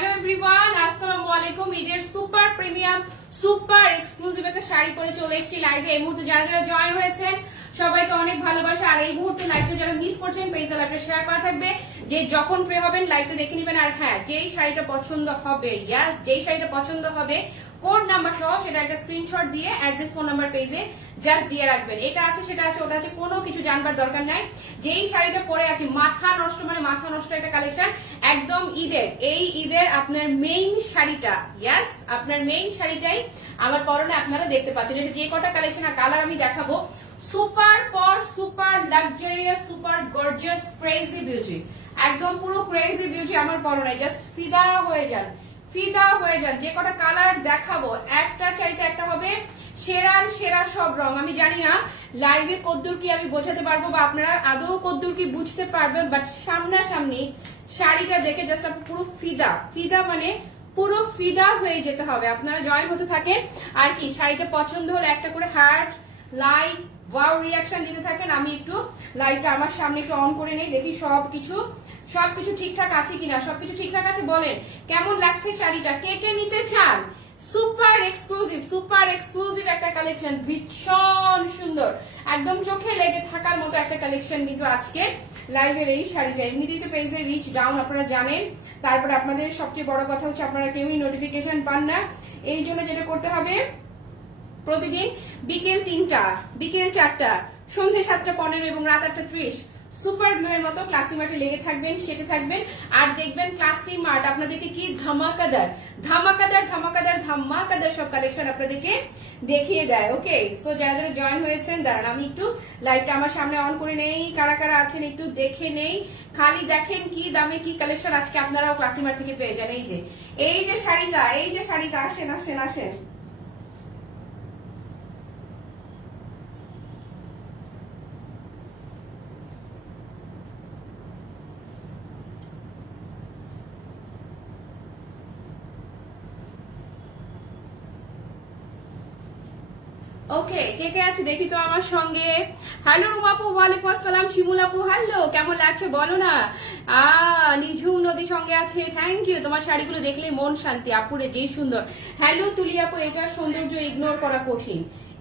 Hello everyone, আসসালামু আলাইকুম। ঈদের সুপার প্রিমিয়াম সুপার এক্সক্লুসিভ একটা শাড়ি পরে চলে এসেছি লাইভে। এই মুহূর্তে যারা যারা জয়েন হয়েছেন সবাইকে অনেক ভালোবাসা। আর এই মুহূর্তে লাইভটা যারা মিস করছেন পেজে লাইভটা শেয়ার করা থাকবে, যে যখন ফ্রি হবেন লাইভটা দেখে নেবেন। আর হ্যাঁ, যেই শাড়িটা পছন্দ হবে, যেই শাড়িটা পছন্দ হবে কোড নাম্বার সহ সেটা একটা স্ক্রিনশট দিয়ে অ্যাড্রেস ফোন নাম্বার পেজে জাস্ট দিয়ে রাখবেন। এটা আছে সেটা আছে ওটা আছে, কোনো কিছু জানবার দরকার নাই। যেই শাড়িটা পরে আছে মাথা নষ্ট, মানে মাথা নষ্ট একটা কালেকশন একদম ঈদের। এই ঈদের আপনার মেইন শাড়িটা, ইয়াস আপনার মেইন শাড়িটাই আমার পরনে আপনারা দেখতে পাচ্ছেন। এটা যে কটা কালেকশন আর কালার আমি দেখাবো, সুপার পর super luxurious super gorgeous crazy beauty, একদম পুরো ক্রেজি বিউটি আমার পরনে। জাস্ট ফিদা হয়ে যান, ফিদা হয়ে যান। যে কটা কালার দেখাবো একটার চাইতে একটা হবে সেরার সেরা সব রং। আমি জানি না লাইভে কদ্দুর কি আমি বোঝাতে পারবো বা আপনারা আদৌ কদ্দুর কি বুঝতে পারবেন, বাট সামনাসামনি শাড়িটা দেখে জাস্ট পুরো ফিদা, ফিদা মানে পুরো ফিদা হয়ে যেতে হবে। আপনারা জয়েন হতে থাকেন আর কি, শাড়িটা পছন্দ হলে একটা করে হার্ট, লাইক, ওয়াও রিয়াকশন দিতে থাকেন। আমি একটু লাইটটা আমার সামনে একটু অন করে নেই, দেখি সবকিছু ঠিকঠাক আছে কিনা। সবকিছু ঠিকঠাক আছে বলেন, কেমন লাগছে শাড়িটা, কে কে নিতে চান? সুপার এক্সক্লুসিভ একটা কালেকশন, ভীষণ সুন্দর, একদম চোখে লেগে থাকার মতো একটা কালেকশন। কিন্তু আজকে লাইভের এই শাড়িটা এমনিতেই তো পেজের রিচ ডাউন আপনারা জানেন। তারপরে আপনাদের সবচেয়ে বড় কথা হচ্ছে আপনারা কেউই নোটিফিকেশন পান না। এই জন্য যেটা করতে হবে, প্রতিদিন বিকেল 3টা, বিকেল 4টা, সন্ধ্যে 7:15 এবং রাত 8:30 সুপার গ্লো এর মতো ক্লাসি মার্টে লেগে থাকবেন, সেটে থাকবেন। আর দেখবেন ক্লাসি মার্ট আপনাদেরকে কি ধামাকাদার ধামাকাদার ধামাকাদার ধামাকাদার সব কালেকশন আপনাদেরকে দেখিয়ে দেয়। ওকে, সো যারা যারা জয়েন হয়েছেন দাঁড়ান আমি একটু লাইটটা আমার সামনে অন করে নেই, কারা কারা আছেন একটু দেখে নেই। খালি দেখেন কি দামে কি কালেকশন আজকে আপনারাও ক্লাসি মার্ট থেকে পেয়ে যান। এই যে শাড়িটা আসেন আসেন আসেন। ওকে, কে কে আছে দেখি তো আমার সঙ্গে। হ্যালো রুমাপু, ওয়ালাইকুম আসসালাম। শিমুল আপু হ্যালো, কেমন লাগছে বলো না। নিঝুম নদী সঙ্গে আছে, থ্যাংক ইউ। তোমার শাড়িগুলো দেখলে মন শান্তি আপুরে, যেই সুন্দর। হ্যালো তুলি আপু, এটার সৌন্দর্য ইগনোর করা কঠিন,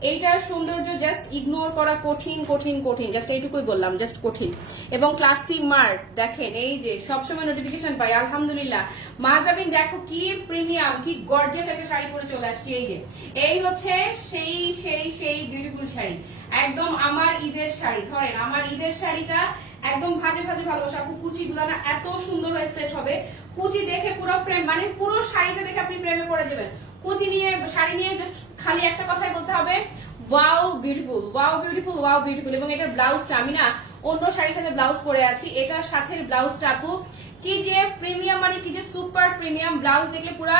এইটার সৌন্দর্য জাস্ট ইগনোর করা কঠিন কঠিন কঠিন, জাস্ট এইটুকুই বললাম, জাস্ট কঠিন। এবং ক্লাসি মার্ট দেখেন, এই যে সবসময় নোটিফিকেশন পাই আলহামদুলিল্লাহ। মাজাবিন দেখো কি প্রিমিয়াম, কি গর্জিয়াস একটা শাড়ি পরে চলে আসছি। এই হচ্ছে সেই সেই সেই বিউটিফুল শাড়ি, একদম আমার ঈদের শাড়ি। ধরেন আমার ঈদের শাড়িটা একদম ভাজে ভাজে ভালোবাসা। আপু কুচি গুলা না এত সুন্দর হয়ে সেট হবে, কুচি দেখে পুরো প্রেম, মানে পুরো শাড়িটা দেখে আপনি প্রেমে পড়ে যাবেন। কুচি নিয়ে শাড়ি নিয়ে জাস্ট খালি একটা কথাই বলতে হবে, wow beautiful, wow beautiful, wow beautiful. এবং এটার ব্লাউজটা আমি না অন্য শাড়ির সাথে ব্লাউজ পরে আছি, এটার সাথে ব্লাউজটা আপু কি যে প্রিমিয়াম, মানে কি যে সুপার প্রিমিয়াম। ব্লাউজ দেখলে পুরা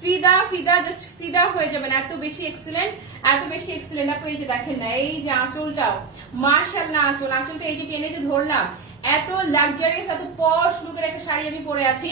ফিদা ফিদা, জাস্ট ফিদা হয়ে যাবেন, এত বেশি এক্সিলেন্ট, এত বেশি এক্সিলেন্ট। আপু এই যে দেখেন না, এই যে আঁচলটাও মাশাআল্লাহ, আঁচলটা এই যে টেনে যে ধরলাম, এত লাক্সারিয়াস এত পশ লুকের একটা শাড়ি আমি পরে আছি।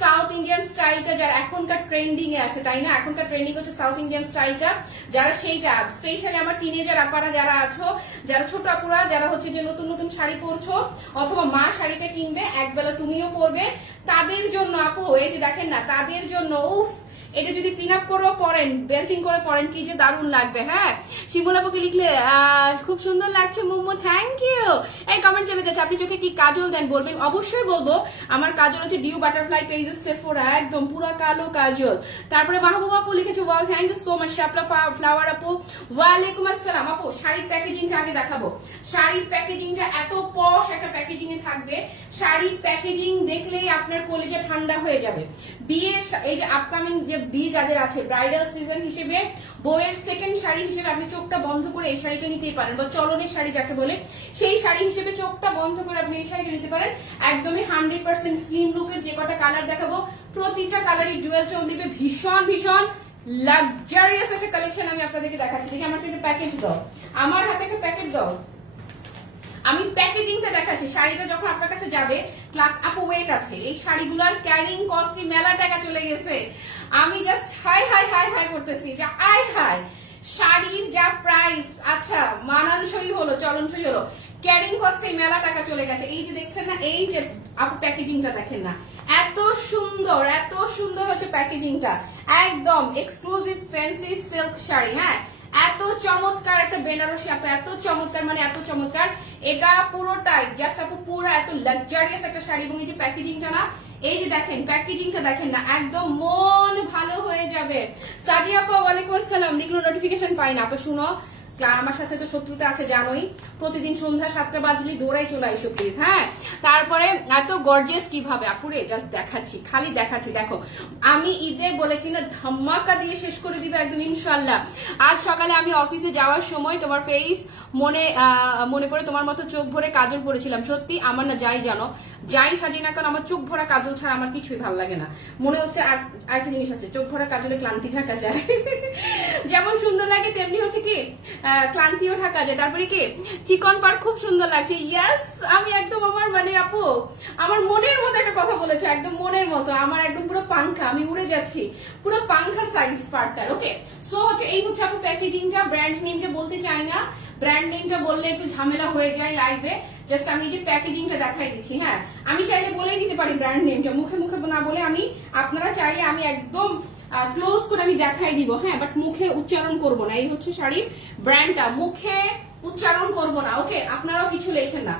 সাউথ ইন্ডিয়ান স্টাইলটা যারা এখনকার ট্রেন্ডিং এ আছে, তাই না, এখনকার ট্রেন্ডিং হচ্ছে সাউথ ইন্ডিয়ান স্টাইলটা, যারা সেইটা স্পেশালি আমার টিনেজার আপারা যারা আছো, যারা ছোট আপুরা, যারা হচ্ছে যে নতুন নতুন শাড়ি পরছো অথবা মা শাড়িটা কিনবে, একবেলা তুমিও পরবে, তাদের জন্য আপু এই যে দেখেন না, তাদের জন্য উফ, এটা যদি পিন আপ করেও পরেন, বেল্টিং করে পরেন, কি যে দারুণ লাগবে। হ্যাঁ, শিমুল আপুকে লিখলে খুব সুন্দর লাগছে মোমো, থ্যাংক ইউ। এই কমেন্ট চলে যাচ্ছে, আপনি চোখে কি কাজল দেন বলবেন, অবশ্যই বলবো। আমার কাজল হচ্ছে ডিউ বাটারফ্লাই পেজেস সেফোরা, একদম পুরো কালো কাজল। তারপরে মাহবুব আপু লিখেছে wow, thank you so much. Shapla flower আপু ওয়ালাইকুম আসসালাম। আপু শাড়ির প্যাকেজিংটা আগে দেখাবো, শাড়ির প্যাকেজিংটা এত পশ একটা প্যাকেজিং এ থাকবে, শাড়ির প্যাকেজিং দেখলেই আপনার কলেজে ঠান্ডা হয়ে যাবে। বিয়ের এই যে আপকামিং যে বিয়ে যাদের আছে, ব্রাইডাল সিজন হিসেবে, বউয়ের সেকেন্ড শাড়ি হিসেবে আপনি চোখটা বন্ধ করে এই শাড়িটা নিতেই পারেন, বা চলনের শাড়ি যাকে বলে, সেই শাড়ি হিসেবে চোখটা বন্ধ করে আপনি এই শাড়িটা নিতে পারেন। একদমই 100% স্লিম লুকের। যে কটা কালার দেখাবো প্রতিটা কালারই ডুয়েল চোখ দিবে, ভীষণ ভীষণ লাক্সারিয়াস একটা কালেকশন আমি আপনাদেরকে দেখাচ্ছি। দেখি আমার একটা প্যাকেজ দাও, আমার হাতে একটা প্যাকেজ দাও, আমি প্যাকেজিংটা দেখাচ্ছি। শাড়িটা যখন আপনার কাছে যাবে, ক্লাস আপু ওয়েট আছে, এই শাড়িগুলোর ক্যারিং কস্টই মেলা টাকা চলে গেছে। আমি just hi high high high করতেছি যে আই হাই, শাড়ির যা প্রাইস, আচ্ছা মানানসই হলো, চলনসই হলো, ক্যারিং কস্টে মেলা টাকা চলে গেছে। এই যে দেখছেন না, এই যে আপু প্যাকেজিংটা দেখেন না, এত সুন্দর হচ্ছে প্যাকেজিংটা, একদম এক্সক্লুসিভ ফ্যান্সি সিল্ক শাড়ি। হ্যাঁ, এত চমৎকার একটা বেনারসি আপু, এত চমৎকার মানে এত চমৎকার। এটা পুরোটাই জাস্ট আপু পুরো এত লাক্সারিয়াস একটা শাড়ি, এবং এই যে প্যাকেজিংটা না, এই যে দেখেন প্যাকেজিংটা দেখেন না, একদম মন ভালো হয়ে যাবে। সাজিয়া আপু ওয়ালাইকুম আসসালাম, দেখলো নোটিফিকেশন পাই না আপু। শুনো, আমার সাথে তো শত্রুতা আছে জানোই, প্রতিদিন সন্ধ্যা 7টা বাজলেই দৌড়াই চলে আইসো প্লিজ। হ্যাঁ, তারপরে এত গর্জিয়াস কিভাবে আপুরে, জাস্ট দেখাচ্ছি, খালি দেখাচ্ছি। দেখো, আমি ঈদে বলেছি না ধামাকা দিয়ে শেষ করে দিবে একদম ইনশাল্লাহ। আজ সকালে আমি অফিসে যাওয়ার সময় তোমার ফেস মনে পড়ে, তোমার মতো চোখ ভরে কাজল পরেছিলাম। সত্যি আমার না, যাই জানো, যাই সাজি না কারণ আমার চোখ ভরা কাজল ছাড়া আমার কিছুই ভালো লাগে না। মনে হচ্ছে আরেকটা জিনিস আছে, চোখ ভরা কাজলে ক্লান্তি ঢাকা যায়। যেমন সুন্দর লাগে তেমনি হচ্ছে কি ক্লান্তিও ঢাকা যায়। তারপরে কি চিকন পার্ক খুব সুন্দর লাগছে। ইয়াস, আমি একদম আমার মানে আপু আমার মনের মতো একটা কথা বলেছো, একদম মনের মতো, আমার একদম পুরো পাংখা, আমি উড়ে যাচ্ছি পুরো পাংখা সাইজ পার্টটার। ওকে, সো হচ্ছে এই হচ্ছে আপু প্যাকেজিংটা। ব্র্যান্ড নেমটা বলতে চাই না, ব্র্যান্ড নেমটা বললে একটু ঝামেলা হয়ে যায় লাইভে। জাস্ট আমি যে প্যাকেজিংটা দেখাই দিচ্ছি। হ্যাঁ, আমি চাইলে বলেই দিতে পারি ব্র্যান্ড নেমটা, মুখে মুখে না বলে আমি, আপনারা চাইলে আমি একদম ক্লোজ করে আমি দেখাই দিব। হ্যাঁ, বাট মুখে উচ্চারণ করব না। এই হচ্ছে শাড়ির ব্র্যান্ডটা, মুখে উচ্চারণ করব না। ওকে, আপনারাও কিছু লেখেন না।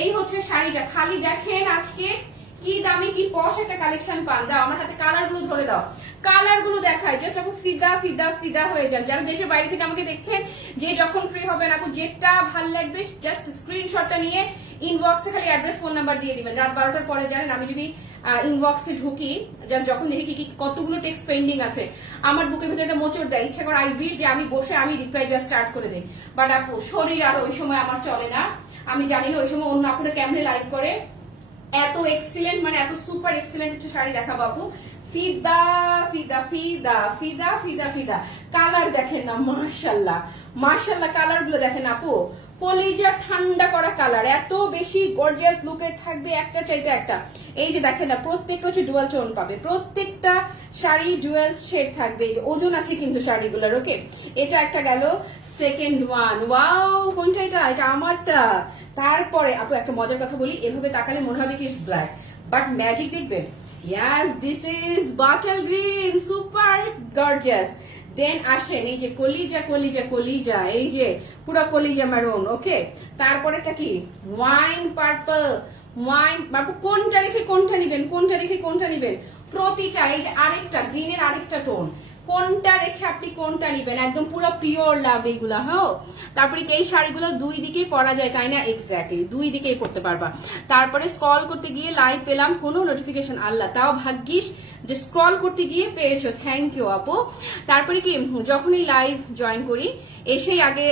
এই হচ্ছে শাড়িটা, খালি দেখেন আজকে কি দামি কি পশ একটা কালেকশন পান। দাও আমার হাতে কালার গুলো ধরে দাও, কালার গুলো দেখায়, জাস্ট আপু ফিদা ফিদা ফিদা হয়ে যান। যারা দেশের বাইরে থেকে আমাকে দেখছেন, যে যখন ফ্রি হবেন আপু যেটা ভাল লাগবে জাস্ট স্ক্রিনশটটা নিয়ে ইনবক্সে খালি অ্যাড্রেস ফোন নাম্বার দিয়ে দিবেন। রাত 12টার পরে জানেন আমি যদি ইনবক্সে ঢুকি, জাস্ট যখন দেখি কি কতগুলো টেক্সট পেন্ডিং আছে, আমার বুকের ভিতরে একটা মোচড় দেয়, ইচ্ছা করে আই উইশ যে আমি বসে আমি রিপ্লাইটা স্টার্ট করে দিই। বাট আপু শরীর আর ওই সময় আমার চলে না। আমি জানি না ওই সময় অন্য আপুরা কেমনে লাইভ করে। এত এক্সিলেন্ট মানে এত সুপার এক্সিলেন্ট একটা শাড়ি দেখাবো আপু। ফিদা ফিদা ফিদা ফিদা ফিদা ফিদা, কালার দেখেন না, মাশাল্লাহ মাশাল্লাহ, কালার গুলো দেখেন আপু, কলিজা ঠান্ডা করা কালার, এত বেশি গর্জিয়াস লুকের থাকবে একটা চাইতে একটা। এই যে দেখেন না, প্রত্যেকটা হচ্ছে ডুয়াল টোন পাবে, প্রত্যেকটা শাড়ি ডুয়াল শেড থাকবে। এই যে ওজন আছে কিন্তু শাড়িগুলোর। ওকে, এটা একটা গেল, সেকেন্ড ওয়ান। ওয়াও, কোনটা এটা? এটা আমারটা। তারপরে আপু একটা মজার কথা বলি, এভাবে তাকালে মনে হবে কি ইটস ব্ল্যাক, বাট ম্যাজিক দেখবে। Yes, this is bottle green, super gorgeous. Then আসেন এই যে কলিজা কলিজা কলিজা, এই যে পুরো কলিজা মেরুন। ওকে, তারপরেটা কি ওয়াইন পার্পল, ওয়াইন পার্পল। কোনটা রেখে কোনটা নিবেন, কোনটা রেখে কোনটা নিবেন, প্রতিটা এই যে আরেকটা গ্রিনের আরেকটা টোন, কোনটা রেখে আপনি কোনটা নিবেন, একদম পুরো পিওর লাভ এইগুলা। হ্যাঁ, তারপরে এই শাড়িগুলো দুই দিকেই পরা যায় তাই না? এক্স্যাক্টলি, দুই দিকেই পরতে পারবা। তারপরে স্ক্রল করতে গিয়ে লাইভ পেলাম কোনো নোটিফিকেশন, আল্লাহ তাও ভাগ্যিস যে স্ক্রল করতে গিয়ে পেয়েছো, থ্যাংক ইউ আপু। তারপরে কি যখনই লাইভ জয়েন করি এসেই আগে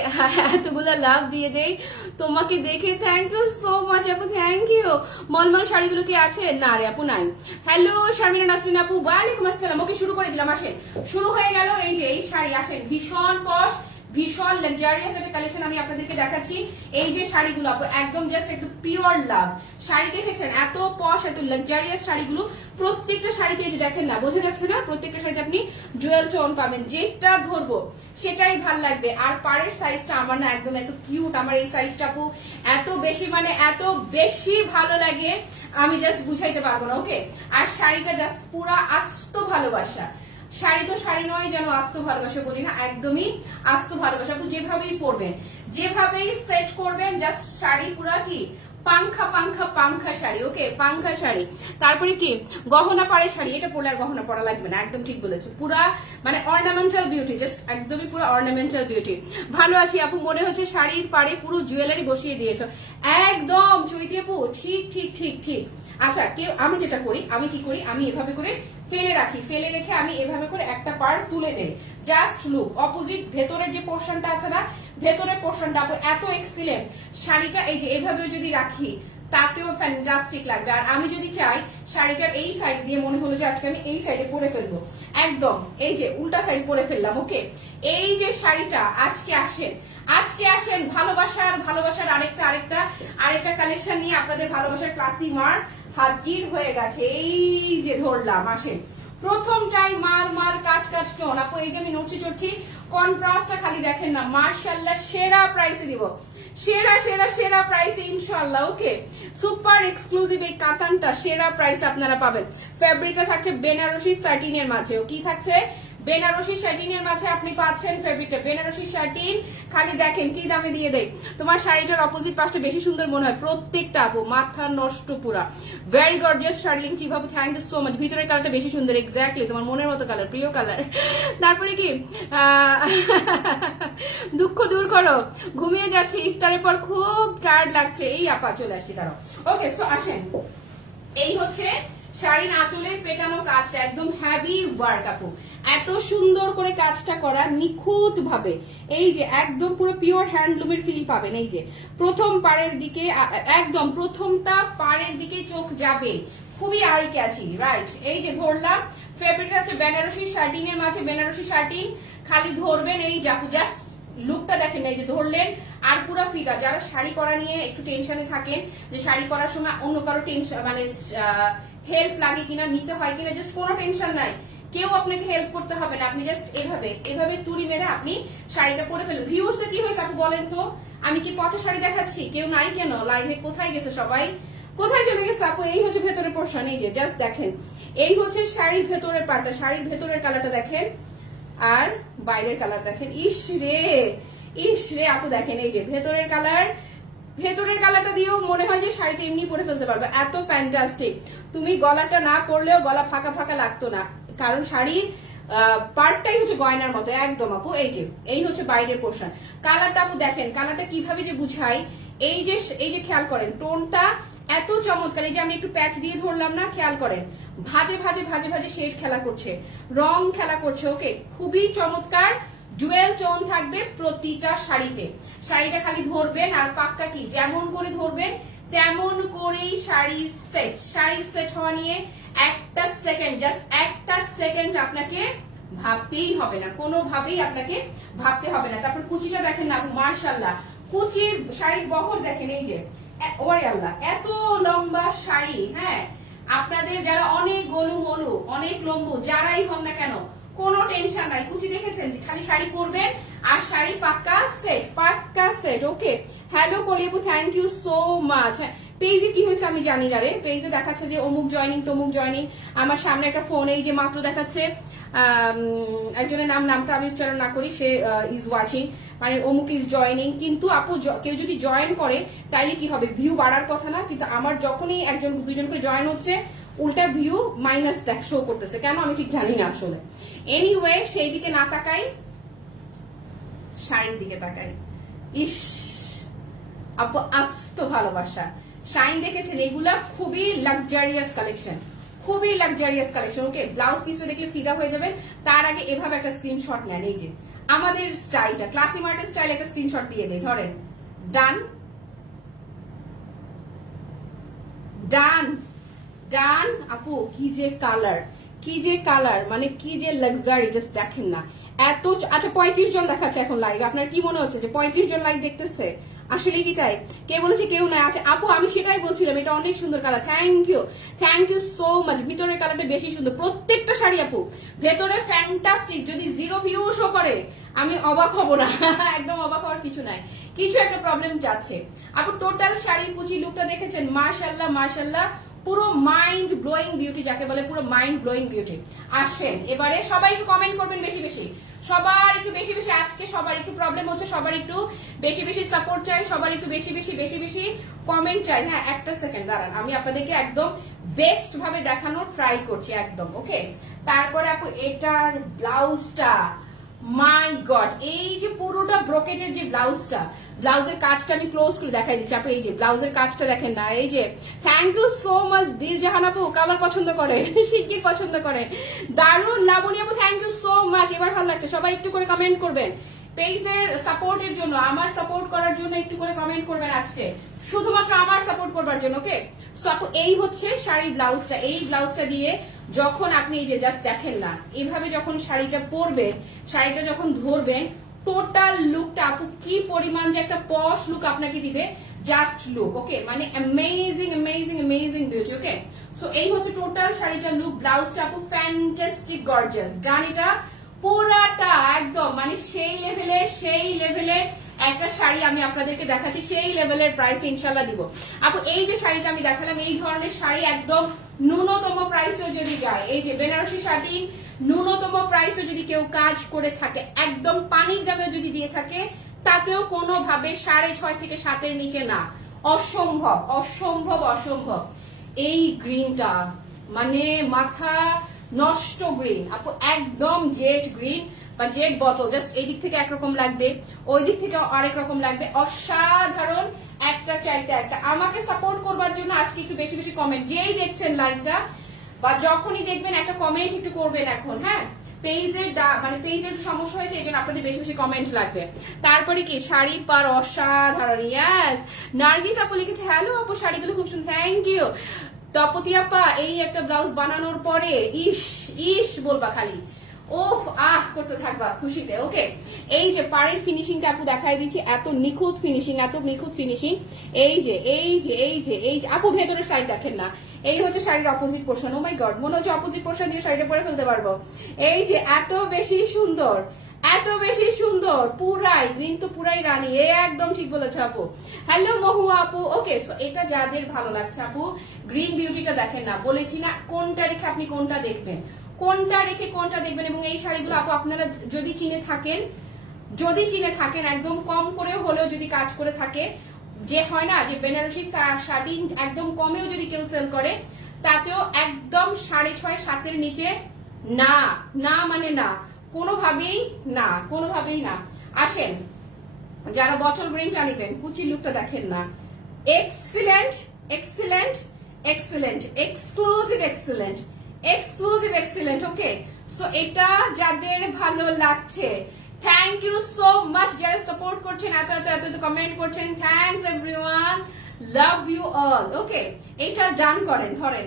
এতগুলো লাভ দিয়ে দেই তোমাকে দেখে, থ্যাংক ইউ সো মাচ আপু, থ্যাংক ইউ। মলমল শাড়িগুলো কি আছে? না রে আপু নাই। হ্যালো শারমিনা নাসরিন আপু, ওয়ালাইকুম আসসালাম। ওকে, শুরু করে দিলাম, আসেন শুরু হয়ে গেল। এই যে এই শাড়ি, আসেন ভীষণ পশ ভীষণ লাক্সারিয়াস একটা কালেকশন আমি আপনাদেরকে দেখাচ্ছি। এই যে শাড়িগুলো আপু একদম জাস্ট একটু পিওর লাভ শাড়ি, দেখেছেন এত পশ এত লাক্সারিয়াস শাড়িগুলো। প্রত্যেকটা শাড়িতে এই যে দেখেন না, বোঝা যাচ্ছে না, প্রত্যেকটা শাড়িতে আপনি জুয়েল টোন পাবেন, যেটা ধরবো সেটাই ভাল লাগবে। আর পাড়ের সাইজটা আমার না একদম এত কিউট, আমার এই সাইজটা আপু এত বেশি মানে এত বেশি ভালো লাগে, আমি জাস্ট বুঝাইতে পারবো না। ওকে, আর শাড়িটা জাস্ট পুরা আস্ত ভালোবাসা। শাড়ি তো শাড়ি নয় যেন, আস্ত ভালোবাসা বলি না, একদমই আস্ত ভালোবাসা। আপনি যেভাবেই পরবেন, যেভাবেই সেট করবেন, জাস্ট শাড়ি পুরা কি পাংখা পাংখা পাংখা শাড়ি। ওকে, পাংখা শাড়ি। তারপরে কি গহনা পাড়ের শাড়ি, এটা পরলে আর গহনা পরা লাগবে না, একদম ঠিক বলেছো, পুরা মানে অর্নামেন্টাল বিউটি, জাস্ট একদমই পুরো অর্নামেন্টাল বিউটি। ভালো আছি আপু, মনে হচ্ছে শাড়ির পাড়ে পুরো জুয়েলারি বসিয়ে দিয়েছো। একদম চৈতি আপু, ঠিক ঠিক ঠিক ঠিক। আচ্ছা, কেউ আমি যেটা করি, আমি কি করি, আমি এভাবে করে ফেলে রাখি, ফেলে রেখে আমি এভাবে করে একটা পার্ট তুলে দেই, জাস্ট লুক অপোজিট ভেতরের যে পোর্শনটা আছে না, ভেতরের পোর্শনটা এত এক্সিলেন্ট শাড়িটা। এই যে এভাবেও যদি রাখি তাতেও ফ্যান্টাস্টিক লাগবে। আর আমি যদি চাই শাড়িটার এই সাইড দিয়ে মনে হলো যে আজকে আমি এই সাইডে পরে ফেলবো, একদম এই যে উল্টা সাইড পরে ফেললাম। ওকে, এই যে শাড়িটা আজকে আসেন, আজকে আসেন ভালোবাসার ভালোবাসার আরেকটা আরেকটা আরেকটা কালেকশন নিয়ে আপনাদের ভালোবাসার ক্লাসি মার হাজির হয়ে গেছে। এই যে ধরলাম, আসেন প্রথমটাই মার মার কাট কাট স্টোন আপু। এই যে আমি নড়ছি চড়ছি, কন্ট্রাস্টটা খালি দেখেন না, মার্শাল্লাহ সেরা প্রাইসে দিব, সেরা সেরা সেরা প্রাইসে ইনশাআল্লাহ। ওকে, সুপার এক্সক্লুসিভ এই কাতানটা সেরা প্রাইস আপনারা পাবেন। ফেব্রিকটা থাকছে বেনারসি স্যাটিনের মাঝে। কি থাকছে? বেনারসি শার্টিনের মাঝে আপনি পাচ্ছেন ফেব্রিকটা বেনারসি শার্টিন। খালি দেখেন কি দামে দিয়ে দেয়। তোমার শাড়িটার অপোজিট পাশটা বেশি সুন্দর মনে হয় প্রত্যেকটা আপু, মাথা নষ্ট পুরা। ভেরি গর্জিয়াস শাড়ি লিখছি ভাবু, থ্যাংক ইউ সো মাচ। ভিতরের কালারটা বেশি সুন্দর, এক্স্যাক্টলি তোমার মনের মতো কালার, প্রিয় কালার। তারপরে কি দুঃখ দূর করো, ঘুমিয়ে যাচ্ছি, ইফতারের পর খুব টায়ার্ড লাগছে। এই আপা চলে আসছি দাঁড়াও। ওকে, সো আসেন, এই হচ্ছে শাড়ির আঁচলের পেটানো কাজটা, একদম হ্যাভি ওয়ার্ক আপু, এত সুন্দর করে কাজটা করা নিখুঁত ভাবে। এই যে একদম পুরো পিওর হ্যান্ডলুমের ফিল পাবেন। এই যে প্রথম পাড়ের দিকে, একদম প্রথমটা পাড়ের দিকে চোখ যাবে, খুবই আই ক্যাচি, রাইট? এই যে ধরলাম, ফেব্রিকটা হচ্ছে বেনারসি শার্টিনের মাঝে বেনারসি শার্টিন। খালি ধরবেন, এই যাকু জাস্ট লুকটা দেখেন, এই যে ধরলেন আর পুরা ফিদা। যারা শাড়ি পরা নিয়ে একটু টেনশনে থাকেন যে শাড়ি পরার সময় অন্য কারো টেনশন মানে হেল্প লাগে কিনা, নিতে হয় কিনা, জাস্ট কোনো টেনশন নাই, কেউ আপনাকে হেল্প করতে হবে না। আপনি জাস্ট এভাবে এভাবে তুড়ি মেরে আপনি শাড়িটা পরে ফেলেন। ভিউজটা কি হয়েছে আপনি বলেন তো? আমি কি পচা শাড়ি দেখাচ্ছি? কেউ নাই কেন লাইভে? কোথায় গেছে সবাই? কোথায় চলে গেছে আপু? এই হচ্ছে ভেতরের পোর্শন। এই যে জাস্ট দেখেন, এই হচ্ছে শাড়ির ভেতরের পার্টটা, শাড়ির ভেতরের কালারটা দেখেন আর বাইরের কালার দেখেন। ইস রে আপু দেখেন, এই যে ভেতরের কালার, ভেতরের কালারটা দিয়েও মনে হয় যে শাড়িটা এমনি পরে ফেলতে পারবে, এত ফ্যান্টাস্টিক। তুমি গলাটা না পরলেও গলা ফাঁকা ফাঁকা লাগতো না, কারণ শাড়ির পার্টটাই হচ্ছে গয়নার মতো একদম আপু। এই যে এই হচ্ছে বাইরের পোর্শন। কালারটা আপু দেখেন, কালারটা কিভাবে যে বুঝাই, এই যে খেয়াল করেন টোনটা এত চমৎকার। এই যে আমি একটু প্যাচ দিয়ে ধরলাম না, খেয়াল করেন ভাজে ভাজে ভাজে ভাজে শেড খেলা করছে, রং খেলা করছে। ওকে, খুবই চমৎকার। জুয়েল টোন থাকবে প্রতিটা শাড়িতে। শাড়িটা খালি ধরবেন আর পাক্কা কি যেমন করে ধরবেন তেমন করেই শাড়ির সেট হওয়া নিয়ে একটা সেকেন্ড, জাস্ট একটা সেকেন্ড আপনাকে ভাবতেই হবে না, কোনোভাবেই আপনাকে ভাবতে হবে না। তারপর কুচিটা দেখেন না, মাশাআল্লাহ, কুচির শাড়ির বহর দেখেন। এই যে ওরে আল্লাহ, এত লম্বা শাড়ি। হ্যাঁ, আপনাদের যারা অনেক গলু মলু, অনেক লম্বু যারাই হন না কেন, কোনো টেনশন নাই। কুচি দেখেছেন, খালি শাড়ি পরবেন আর শাড়ি পাক্কা সেট। ওকে, হ্যালো কলিয়াবু, থ্যাংক ইউ সো মাচ। পেজে কি হয়েছে আমি জানি না রে, পেজে দেখাচ্ছে যে অমুক জয়নিং তমুক জয়নিং। আমার সামনে একটা ফোন এই যে মাত্র দেখাচ্ছে, একজনের নামটা আমি উচ্চারণ না করি, সে ইজ ওয়াচিং, মানে অমুক ইজ জয়নিং। কিন্তু আপু কেউ যদি জয়েন করে তাইলে কি হবে? ভিউ বাড়ার কথা না, কিন্তু আমার যখনই একজন দুজন করে জয়েন হচ্ছে উল্টা ভিউ মাইনাস শো করতেছে, কেন আমি ঠিক জানি না আসলে। এনিওয়ে, সেই দিকে না তাকাই, শাড়ির দিকে তাকাই। ইস আপু, আস্ত ভালোবাসা। শাইন দেখেছেন, এগুলা খুবই লাক্সারিয়াস কালেকশন, খুবই লাক্সারিয়াস কালেকশন। ওকে, ব্লাউজ পিসটা দেখলে ফিদা হয়ে যাবেন। তার আগে এভাবে একটা স্ক্রিনশট নেন, এই যে আমাদের স্টাইলটা, ক্লাসি মার্টের স্টাইল, একটা স্ক্রিনশট দিয়ে দেয়, ধরেন ডান ডান ডান। আপু কি যে কালার, কি যে কালার, মানে কি যে লাক্সারি, জাস্ট দেখেন না এত। আচ্ছা 35 জন দেখাচ্ছে এখন লাইভ, আপনার কি মনে হচ্ছে যে 35 জন লাইভ দেখতেছে? আসলে কি তাই? কে বলেছে কেউ নাই? আচ্ছা আপু, আমি সেটাই বলছিলাম, এটা অনেক সুন্দর colour. Thank you so much. ভিতরের কালারটা বেশি সুন্দর, প্রত্যেকটা শাড়ি আপু ভেতরে ফ্যান্টাস্টিক। যদি 0 ভিউ শো করে আমি অবাক হব না, একদম অবাক হওয়ার কিছু নাই, কিছু একটা প্রবলেম যাচ্ছে। আপু টোটাল শাড়ির কুচি লুকটা দেখেছেন, মাশাআল্লাহ মাশাআল্লাহ, পুরো মাইন্ড ব্লোয়িং বিউটি যাকে বলে, পুরো মাইন্ড ব্লোয়িং বিউটি। আসেন এবারে সবাই একটু কমেন্ট করবেন বেশি বেশি, সবার একটু বেশি বেশি। আজকে সবার একটু প্রবলেম হচ্ছে, সবার একটু বেশি বেশি সাপোর্ট চাই, সবার একটু বেশি বেশি কমেন্ট চাই। হ্যাঁ, একটা সেকেন্ড দাঁড়ান, আমি আপনাদেরকে একদম বেস্ট ভাবে দেখানোর ট্রাই করছি একদম। ওকে, তারপরে আপু এটার ব্লাউজটা, মাই গড, এই যে পুরোটা ব্রোকেটের যে ব্লাউজটা, ব্লাউজের কাজটা আমি ক্লোজ করে দেখাই দিচ্ছি আপু। এই যে ব্লাউজের কাজটা দেখেন না, এই যে thank you so much Diljahan আপু, কালার পছন্দ করে, শিগগির পছন্দ করে, দারুন। লাবণী আপু থ্যাংক ইউ সো মাচ, এবার ভালো লাগছে। সবাই একটু করে কমেন্ট করবেন, পেজের সাপোর্টের জন্য, আমার সাপোর্ট করার জন্য একটু করে কমেন্ট করবেন আজকে, শুধুমাত্র আমার সাপোর্ট করবার জন্য। ওকে, সো আপু এই হচ্ছে শাড়ির ব্লাউজটা। এই ব্লাউজটা দিয়ে যখন আপনি এই যে জাস্ট দেখেন না, এইভাবে যখন শাড়িটা পরবেন, শাড়িটা যখন ধরবেন, টোটাল লুকটা আপু কি পরিমাণ যে একটা পশ লুক আপনাকে দিবে, জাস্ট লুক। ওকে, মানে amazing amazing amazing beauty. Okay, so এই হচ্ছে টোটাল শাড়িটা লুক। ব্লাউজটা আপু ফ্যান্টাস্টিক গর্জিয়াস, ডানিটা পুরাটা একদম মানে সেই লেভেলের একটা শাড়ি আমি আপনাদেরকে দেখাচ্ছি, সেই লেভেলের প্রাইস ইনশাল্লাহ দিব আপু। এই যে শাড়িটা আমি দেখালাম, এই ধরনের শাড়ি একদম ন্যূনতম প্রাইসেও যদি যায়, এই যে বেনারসি শাড়ি ন্যূনতম প্রাইসে যদি কেউ কাজ করে থাকে, একদম পানির দামেও যদি দিয়ে থাকে, তাতেও কোনোভাবে 6.5 থেকে 7 নিচে না। অসম্ভব অসম্ভব অসম্ভব। এই গ্রিনটা মানে মাথা নষ্ট গ্রিন আপু, একদম জেড গ্রিন বা জেড বটল, জাস্ট এই দিক থেকে একরকম লাগবে, ওই দিক থেকে আরেক রকম লাগবে, অসাধারণ একটা চাইতে একটা। আমাকে সাপোর্ট করবার জন্য আজকে একটু বেশি বেশি কমেন্ট, যেই দেখছেন লাইভটা বা যখনই দেখবেন একটা কমেন্ট একটু করবেন এখন, হ্যাঁ পেজের মানে পেজের সমস্যা হয়েছে, এই জন্য আপনাদের বেশি বেশি কমেন্ট লাগবে। তারপরে কি শাড়ির পার অসাধারণ, ইয়াস। নার্গিস আপু লিখেছে হ্যালো আপু শাড়িগুলো খুব সুন্দর, থ্যাংক ইউ। তপতি আপা এই একটা ব্লাউজ বানানোর পরে ইস ইস বলবা খালি, ওফ আহ করতে থাকবা খুশিতে। ওকে, এই যে পাড়ের ফিনিশিংটা আপু দেখাই দিচ্ছি, এত নিখুঁত ফিনিশিং, এত নিখুঁত ফিনিশিং। এই যে এই যে এই যে এই যে আপু ভেতরের সাইড দেখেন না, এই হচ্ছে শাড়ির অপোজিট পোর্শন। ও মাই গড, মনে হচ্ছে অপোজিট পোর্শন দিয়ে শাড়িটা পরে ফেলতে পারবো। এই যে এত বেশি সুন্দর, এত বেশি সুন্দর, পুরাই গ্রিন তো পুরাই রানী, এ একদম ঠিক বলেছে আপু। হ্যালো মহুয়া আপু। ওকে, সো এটা যাদের ভালো লাগছে আপু, গ্রিন বিউটিটা দেখেন না, বলেছি না কোনটা রেখে আপনি কোনটা দেখবেন, কোনটা রেখে কোনটা দেখবেন। এবং এই শাড়িগুলো আপু আপনারা যদি চিনে থাকেন, একদম কম করে হলেও যদি কাজ করে থাকে, যে হয় না যে বেনারসি শাড়ি একদম কমেও যদি কেউ সেল করে, তাতেও একদম 6.5 7 নিচে না, না মানে না, কোনোভাবেই না, কোনোভাবেই না। আসেন যারা বটল গ্রিনটা নিবেন, কুচির লুকটা দেখেন না, excellent excellent excellent, exclusive excellent, exclusive excellent. Okay, so এটা যাদের ভালো লাগছে, থ্যাংক ইউ সো মাচ যারা সাপোর্ট করছেন, এত এত এত কমেন্ট করছেন, thanks everyone, love you all. Okay, এটা ডান করেন, ধরেন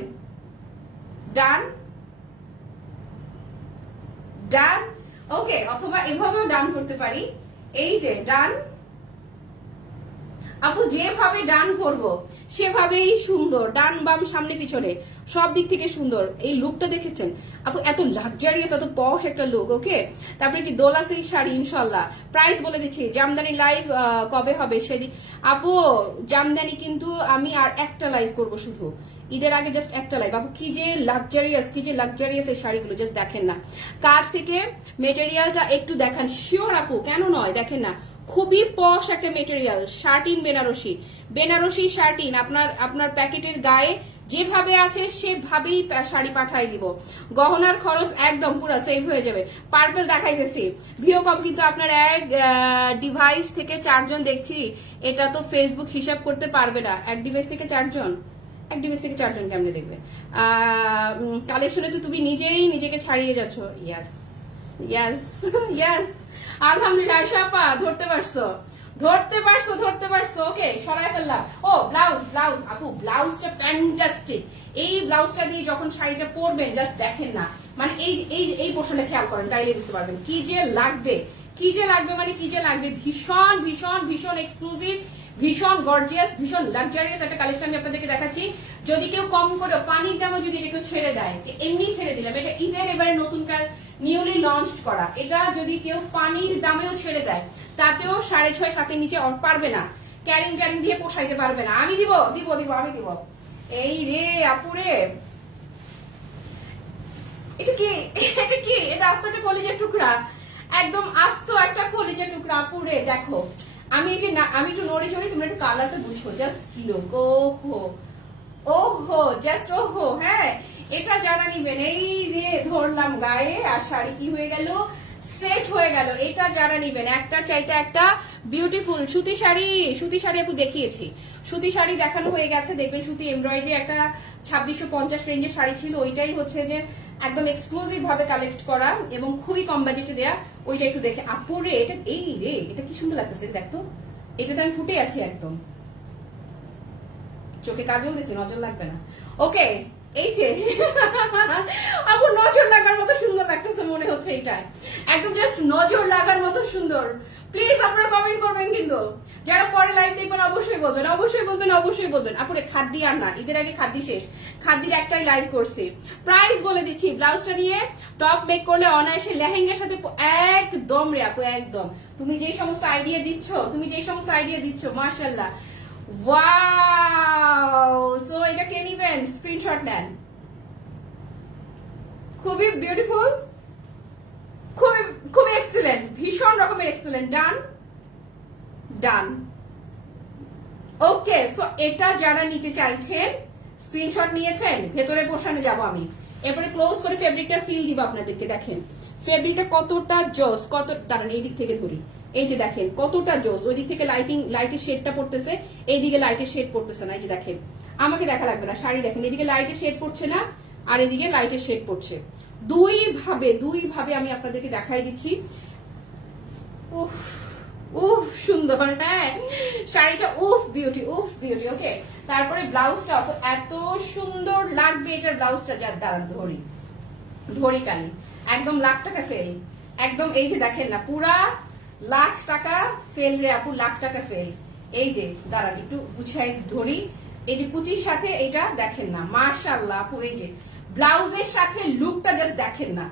ডান ডান। ওকে, অথবা এভাবেও ডান করতে পারি, এই যে ডান আপু, যেভাবে ডান করব সেভাবেই সুন্দর, ডান বাম সামনে পিছনে সব দিক থেকে সুন্দর। এই লুকটা দেখেছেন আপু, এত লাক্সারিয়াস, এত পশ একটা লুক। ওকে, তারপরে কি দোলা সিল্ক শাড়ি ইনশাল্লাহ। প্রাইস বলে দিচ্ছি, জামদানি লাইভ কবে হবে সেদিন আপু, জামদানি কিন্তু আমি আর একটা লাইভ করব শুধু ঈদের আগে, জাস্ট একটা লাইভ আপু। কি যে লাক্সারিয়াস, কি যে লাক্সারিয়াস এই শাড়িগুলো, জাস্ট দেখেন না, কাজ থেকে মেটেরিয়ালটা একটু দেখান, শিওর আপু কেন নয়, দেখেন না, খুবই পশ একটা material, satin Banarasi, Banarasi satin. আপনার প্যাকেটের গায়ে যেভাবে আছে সেভাবেই শাড়ি পাঠাই দিব, গহনার খরচ একদম পুরো সেভ হয়ে যাবে। পার্পল দেখাইতেছি, ভিও কম, কিন্তু আপনার এক ডিভাইস থেকে 4 জন দেখছি, এটা তো ফেসবুক হিসাব করতে পারবে না, এক ডিভাইস থেকে 4 জন, এক ডিভাইস থেকে 4 জন কেমনে দেখবে। কালেকশনে তো তুমি নিজেই নিজেকে ছাড়িয়ে যাচ্ছ। ইয়াস ইয়াস ইয়াস, আলহামদুলিল্লাহ। আয়শা আপা ধরতে পারছো, ধরতে পারছো, ধরতে পারছো। ওকে, সরাই ফেললাম। ও ব্লাউজ, ব্লাউজ আপু, ব্লাউজটা ফ্যান্টাস্টিক। এই ব্লাউজটা দিয়ে যখন শাড়িটা পরবেন, জাস্ট দেখেন না, মানে এই পোর্শনে খেয়াল করেন, তাইলে বুঝতে পারবেন কি যে লাগবে, কি যে লাগবে, মানে কি যে লাগবে। ভীষণ ভীষণ ভীষণ এক্সক্লুসিভ, ভীষণ গর্জিয়াস, ভীষণ লাক্সারিয়াস একটা কালেকশন আমি আপনাদেরকে দেখাচ্ছি। যদি কেউ কম করে পানির দামে যদি এটা কেউ ছেড়ে দেয়, যে এমনি ছেড়ে দিলাম, এটা ঈদের এবারে নতুনকার নিউলি লঞ্চ করা, এটা যদি কেউ পানির দামেও ছেড়ে দেয়, তাতেও 6.5 7 নিচে পারবে না, ক্যারিং ট্যারিং দিয়ে পোষাইতে পারবে না। আমি দিব দিব দিব আমি দিব। এই রে আপুরে, এটা কি, এটা কি, এটা আস্ত একটা কলিজার টুকরা, একদম আস্ত একটা কলিজার টুকরা আপুরে। দেখো আমি একটু নড়ে চড়ি, তোমরা একটু কালারটা বুঝো, জাস্ট কি লোক, ওহো ওহো, জাস্ট ওহো। হ্যাঁ, এটা যারা নিবেন, এই রে ধরলাম গায়ে, আর শাড়ি কি হয়ে গেল, সেট হয়ে গেল। এটা যারা নিবেন, একটা চাইতে একটা বিউটিফুল সুতি শাড়ি, সুতি শাড়ি আপু দেখিয়েছি, সুতি শাড়ি দেখানো হয়ে গেছে, দেখবেন সুতি এমব্রয়ডারি একটা 2650 রেঞ্জের শাড়ি ছিল, ওইটাই হচ্ছে যে একদম এক্সক্লুসিভ ভাবে কালেক্ট করা এবং খুবই কম বাজেটে দেয়া, ওইটা একটু দেখে আপুরে। এটা এই রে, এটা কি সুন্দর লাগতেছে, দেখতো, এটাতে আমি ফুটে আছি একদম, চোখে কাজল দিছে, নজর লাগবে না। ওকে, এই যে আপু নজর লাগার মতো সুন্দর লাগতেছে মনে হচ্ছে। হচ্ছে এটাই, একদম জাস্ট নজর লাগার মতো সুন্দর। প্লিজ আপনারা কমেন্ট করবেন, কিন্তু যারা পরে লাইভ দেখবেন অবশ্যই বলবেন, অবশ্যই বলবেন, অবশ্যই বলবেন। আপুরে খাদ্যি আর না, ঈদের আগে খাদ্যি শেষ, খাদ্যির একটাই লাইভ করছি। প্রাইস বলে দিচ্ছি, ব্লাউজটা নিয়ে টপ মেক করলে অনায়াসে লেহেঙ্গার সাথে একদম রে আপু, একদম। তুমি যেই সমস্ত আইডিয়া দিচ্ছ, তুমি যেই সমস্ত আইডিয়া দিচ্ছ, মাশাআল্লাহ, ওয়াও। সো এটা কে নিবেন, স্ক্রিনশট নেন। খুবই বিউটিফুল, খুবই খুবই এক্সেলেন্ট, ভীষণ রকমের এক্সেলেন্ট। ডান ডান, ওকে। সো এটা যারা নিতে চাইছেন, স্ক্রিনশট নিয়েছেন, ভেতরে পোর্শনে যাব আমি, এরপরে ক্লোজ করে ফেব্রিকটা ফিল দিব আপনাদেরকে। দেখেন ফেব্রিকটা কতটা জোস, কত, দাঁড়ান এই দিক থেকে ধরি, এই যে দেখেন কতটা জোস। ওই দিক থেকে লাইটের শেডটা পড়তেছে, এইদিকে লাইটের শেড পড়তেছে না। এই যে দেখেন, আমাকে দেখা লাগবে না, শাড়ি দেখেন, এদিকে লাইটের শেড পড়ছে না, আর এদিকে লাইটের শেড পড়ছে। দুই ভাবে আমি আপনাদেরকে দেখাই দিচ্ছি। উফ উফ সুন্দর, হ্যাঁ শাড়িটা উফ বিউটি, উফ বিউটি। ওকে, তারপরে ব্লাউজটা এত সুন্দর লাগবে, এটার ব্লাউজটা যার দাঁড়ান ধরি কালি, একদম লাখ টাকা ফেল, একদম। এই যে দেখেন না, পুরা লাখ টাকা ফেল রে আপু, লাখ টাকা ফেল। এই যে দাঁড়ান একটু গুছাই ধরি, এই যে কুচির সাথে এটা দেখেন না, মাশাআল্লাহ আপু। এই যে ব্লাউজের সাথে লুকটা জাস্ট দেখেন না,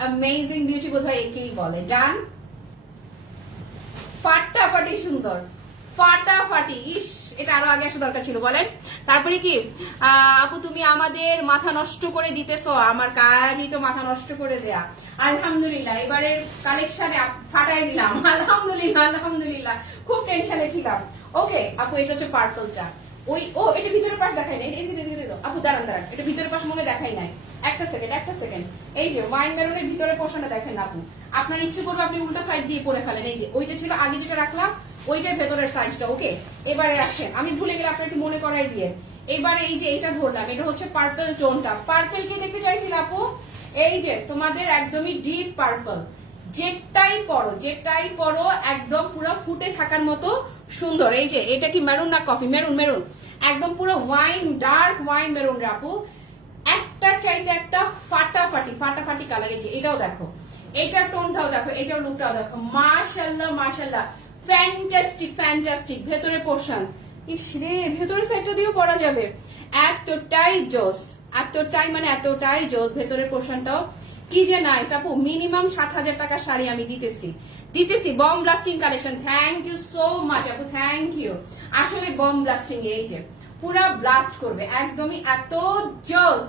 অ্যামেজিং বিউটি বোধহয় একেই বলে। ডান, ফাটাফাটি সুন্দর, ফাটাফাটি। ইস, এটা আরো আগে আসা দরকার ছিল বলেন। তারপরে কি আপু তুমি আমাদের মাথা নষ্ট করে দিতেছো, আমার কাজই তো মাথা নষ্ট করে দেয়া। আলহামদুলিল্লাহ এবারের কালেকশনে ফাটাই দিলাম, আলহামদুলিল্লাহ আলহামদুলিল্লাহ, খুব টেনশনে ছিলাম। ওকে আপু, এটা হচ্ছে পার্পলটা, ওই এটা ভিতরের পাশ দেখাই নাই, আপু দাঁড়ান দাঁড়ান, এটা ভিতরের পাশ মনে দেখাই নাই, একটা সেকেন্ড। এই যে ওয়াইন মেরুনের ভিতরে পোর্শনটা দেখেন না আপু, আপনার ইচ্ছে করবে আপনি উল্টা সাইড দিয়ে পরে ফেলেন। এই যে ওইটা ছিল আগে যেটা রাখলাম, ওইটার ভেতরের সাইজটা। ওকে, এবারে আসেন, আমি ভুলে গেলে আপনার একটু মনে করাই দিয়ে, এবারে এই যে এটা ধরলাম, এটা হচ্ছে পার্পল টোনটা। পার্পল কে দেখতে চাইছিল আপু, এই যে তোমাদের একদমই ডিপ পার্পল, যেটাই পরো একদম পুরো ফুটে থাকার মতো সুন্দর। এই যে এটা কি মেরুন না কফি, মেরুন, একদম পুরো ওয়াইন, ডার্ক ওয়াইন মেরুন রে আপু, একটার চাইতে একটা ফাটাফাটি কালার। এই যে এটাও দেখো, এটার টোনটাও দেখো, এটার লুকটাও দেখো, মাশাআল্লাহ ফ্যান্টাস্টিক। ভেতরে পোর্শন, ইস রে, ভেতরের সাইডটা দিয়েও পরা যাবে, এতটাই জোস ভেতরের পোর্শনটাও, কি যে নাইস আপু। মিনিমাম 7,000 টাকার শাড়ি আমি দিতেছি bomb blasting collection. Thank you so much আপু, থ্যাংক ইউ। আসলে বম ব্লাস্টিং, এই যে পুরা ব্লাস্ট করবে, একদমই এত জোস,